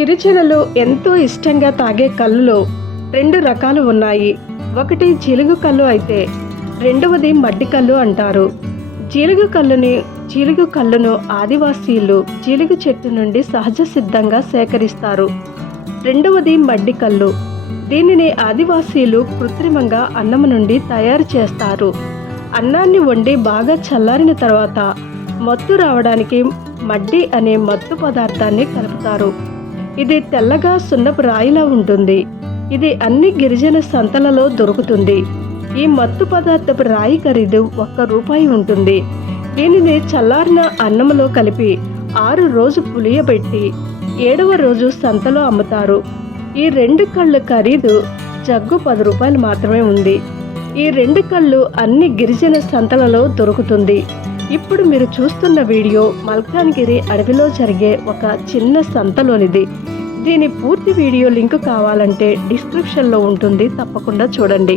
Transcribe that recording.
గిరిజనులు ఎంతో ఇష్టంగా తాగే కళ్ళులో రెండు రకాలు ఉన్నాయి. ఒకటి జీలుగు కళ్ళు అయితే రెండవది మడ్డి కళ్ళు అంటారు. జీలుగు కళ్ళుని జీలుగు కళ్ళును ఆదివాసీలు జీలుగు చెట్టు నుండి సహజ సిద్ధంగా సేకరిస్తారు. రెండవది మడ్డి కళ్ళు. దీనిని ఆదివాసీలు కృత్రిమంగా అన్నం నుండి తయారు చేస్తారు. అన్నాన్ని వండి బాగా చల్లారిన తర్వాత మత్తు రావడానికి మడ్డి అనే మత్తు పదార్థాన్ని కలుపుతారు. ఇది తెల్లగా సున్నపు రాయిలా ఉంటుంది. ఇది అన్ని గిరిజన సంతలలో దొరుకుతుంది. ఈ మత్తు పదార్థపు రాయి ఖరీదు ఒక్క రూపాయి ఉంటుంది. దీనిని చల్లారిన అన్నంలో కలిపి ఆరు రోజు పులియబెట్టి ఏడవ రోజు సంతలో అమ్ముతారు. ఈ రెండు కళ్ళు ఖరీదు జగ్గు పది రూపాయలు మాత్రమే ఉంది. ఈ రెండు కళ్ళు అన్ని గిరిజన సంతలలో దొరుకుతుంది. ఇప్పుడు మీరు చూస్తున్న వీడియో మల్కాన్గిరి అడవిలో జరిగే ఒక చిన్న సంతలోనిది. దీని పూర్తి వీడియో లింక్ కావాలంటే డిస్క్రిప్షన్లో ఉంటుంది తప్పకుండా చూడండి.